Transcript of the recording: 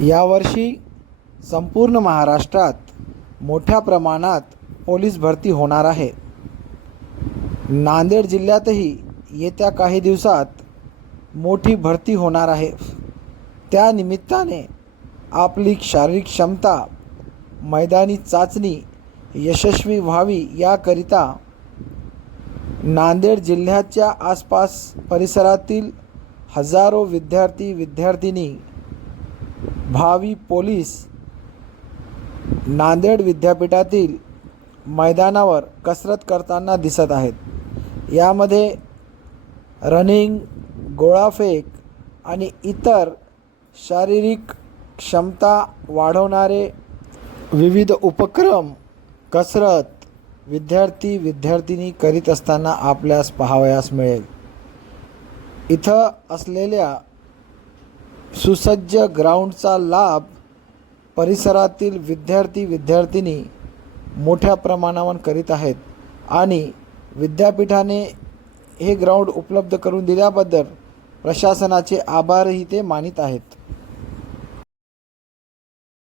यावर्षी संपूर्ण महाराष्ट्रात मोठ्या प्रमाणात पोलीस भरती होणार आहे. नांदेड जिल्ह्यातही येत्या काही दिवसात मोठी भरती होणार आहे. त्या निमित्ताने आपली शारीरिक क्षमता मैदानी चाचणी यशस्वी व्हावी याकरिता नांदेड जिल्ह्याच्या आसपास परिसरातील हजारो विद्यार्थी विद्यार्थिनी भावी पोलीस नांदेड विद्यापीठातील मैदानावर कसरत करताना दिसत आहेत. यामध्ये रनिंग गोळाफेक आणि इतर शारीरिक क्षमता वाढवणारे विविध उपक्रम कसरत विद्यार्थी विद्यार्थिनी करीत असताना आपल्यास पाहावयास मिळेल. इथं असलेल्या सुसज्ज ग्राउंडचा लाभ परिसरातील विद्यार्थी विद्यार्थिनी मोठ्या प्रमाणावर करीत आहेत आणि विद्यापीठाने हे ग्राउंड उपलब्ध करून दिल्याबद्दल प्रशासनाचे आभारही ते मानित आहेत.